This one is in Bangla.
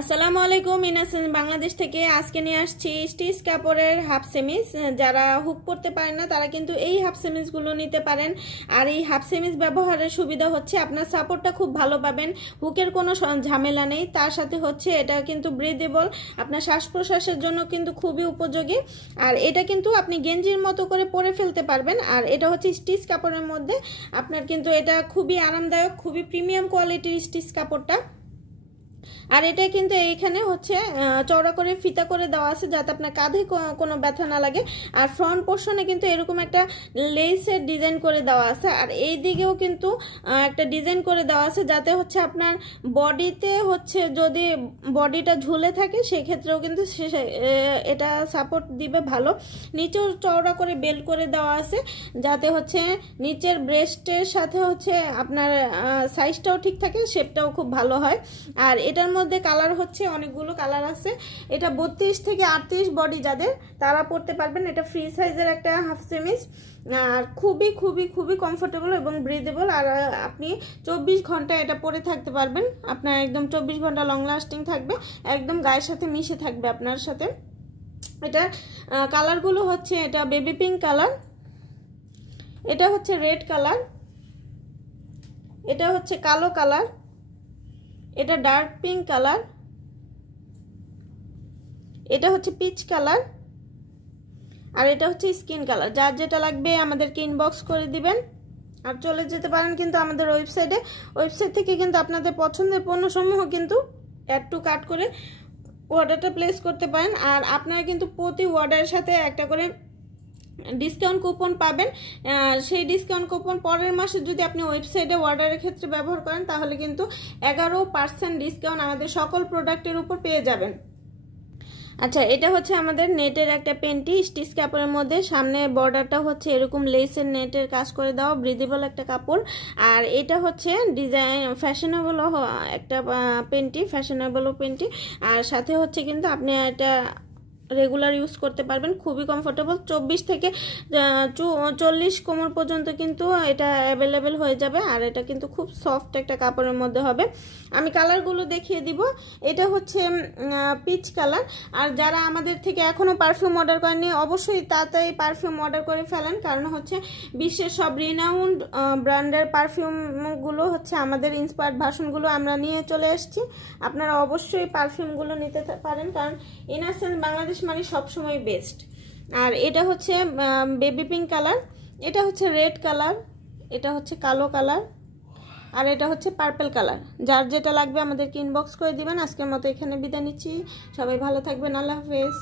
আসসালামু আলাইকুম ইনাসেন বাংলাদেশ থেকে আজকে নিয়ে আসছি স্টিচ কাপড়ের হাফ সেমিজ। যারা হুক পরতে পারেন না তারা কিন্তু এই হাফ সেমিজগুলো নিতে পারেন। আর এই হাফ সেমিজ ব্যবহারের সুবিধা হচ্ছে আপনার সাপোর্টটা খুব ভালো পাবেন, হুকের কোনো ঝামেলা নেই। তার সাথে হচ্ছে এটা কিন্তু ব্রিদেবল, আপনার শ্বাস প্রশ্বাসের জন্য কিন্তু খুবই উপযোগী। আর এটা কিন্তু আপনি গেঞ্জির মতো করে পরে ফেলতে পারবেন। আর এটা হচ্ছে স্টিচ কাপড়ের মধ্যে, আপনার কিন্তু এটা খুবই আরামদায়ক, খুবই প্রিমিয়াম কোয়ালিটির স্টিচ কাপড়টা। আর এটা কিন্তু এইখানে হচ্ছে চওড়া করে ফিতা করে দেওয়া আছে যাতে আপনার কাঁধে কোনো ব্যথা না লাগে। আর ফ্রন্ট পোর্শনে কিন্তু এরকম একটা লেসের ডিজাইন করে দেওয়া আছে, আর এই দিকেও কিন্তু একটা ডিজাইন করে দেওয়া আছে যাতে হচ্ছে আপনার বডিতে হচ্ছে যদি বডিটা ঝুলে থাকে সেক্ষেত্রেও কিন্তু এটা সাপোর্ট দিবে ভালো। নিচেও চওড়া করে বেল্ট করে দেওয়া আছে যাতে হচ্ছে নিচের ব্রেস্টের সাথে হচ্ছে আপনার সাইজটাও ঠিক থাকে, শেপটাও খুব ভালো হয়। আর এটার মধ্যে কালার হচ্ছে অনেকগুলো কালার আছে। এটা 32 থেকে 38 বডি যাদের তারা পরতে পারবেন। এটা ফ্রি সাইজের একটা হাফ সেমিজ, আর খুবই খুবই খুবই কমফোর্টেবল এবং ব্রিদেবল। আর আপনি 24 ঘন্টা এটা পরে থাকতে পারবেন, আপনার একদম 24 ঘন্টা লং লাস্টিং থাকবে, একদম গায়ের সাথে মিশে থাকবে আপনার সাথে। এটা কালারগুলো হচ্ছে এটা বেবি পিঙ্ক কালার, এটা হচ্ছে রেড কালার, এটা হচ্ছে কালো কালার, এটা ডার্ক পিঙ্ক কালার, এটা হচ্ছে পিচ কালার, আর এটা হচ্ছে স্কিন কালার। যার যেটা লাগবে আমাদেরকে ইনবক্স করে দিবেন। আর চলে যেতে পারেন কিন্তু আমাদের ওয়েবসাইট থেকে কিন্তু আপনাদের পছন্দের পণ্যসমূহ কিন্তু অ্যাড টু কার্ট করে অর্ডারটা প্লেস করতে পারেন। আর আপনারা কিন্তু প্রতি অর্ডারের সাথে একটা করে ডিসকাউন্ট কুপন পাবেন। সেই ডিসকাউন্ট কুপন পরের মাসে যদি আপনি ওয়েবসাইটে অর্ডারের ক্ষেত্রে ব্যবহার করেন তাহলে কিন্তু 11% ডিসকাউন্ট আমাদের সকল প্রোডাক্টের উপর পেয়ে যাবেন। আচ্ছা, এটা হচ্ছে আমাদের নেটের একটা পেন্টি স্টিচ কাপড়ের মধ্যে, সামনে বর্ডারটা হচ্ছে এরকম লেসের নেটের কাজ করে দেওয়া, ব্রিদেবল একটা কাপড়। আর এটা হচ্ছে ডিজাইন ফ্যাশনেবল একটা পেন্টি, ফ্যাশনেবল পেন্টি। আর সাথে হচ্ছে কিন্তু আপনি এটা রেগুলার ইউজ করতে পারবেন, খুবই কমফোর্টেবল। 24 থেকে 40 কোমর পর্যন্ত কিন্তু এটা অ্যাভেলেবেল হয়ে যাবে। আর এটা কিন্তু খুব সফট একটা কাপড়ের মধ্যে হবে। আমি কালারগুলো দেখিয়ে দিব। এটা হচ্ছে পিচ কালার। আর যারা আমাদের থেকে এখনও পারফিউম অর্ডার করেননি অবশ্যই তাড়াতাড়ি পারফিউম অর্ডার করে ফেলেন, কারণ হচ্ছে বিশ্বের সব রিনাউন্ড ব্র্যান্ডের পারফিউমগুলো হচ্ছে আমাদের ইন্সপায়ার্ড ভার্সনগুলো আমরা নিয়ে চলে এসেছি। আপনারা অবশ্যই পারফিউমগুলো নিতে পারেন, কারণ ইনাসেন্স বাংলাদেশ মানে সবসময় বেস্ট। আর এটা হচ্ছে বেবি পিঙ্ক কালার, এটা হচ্ছে রেড কালার, এটা হচ্ছে কালো কালার, আর এটা হচ্ছে পার্পল কালার। যার যেটা লাগবে আমাদেরকে ইনবক্স করে দিবেন। আজকের মতো এখানে বিদায় নিচ্ছি, সবাই ভালো থাকবেন, আল্লাহ হাফেজ।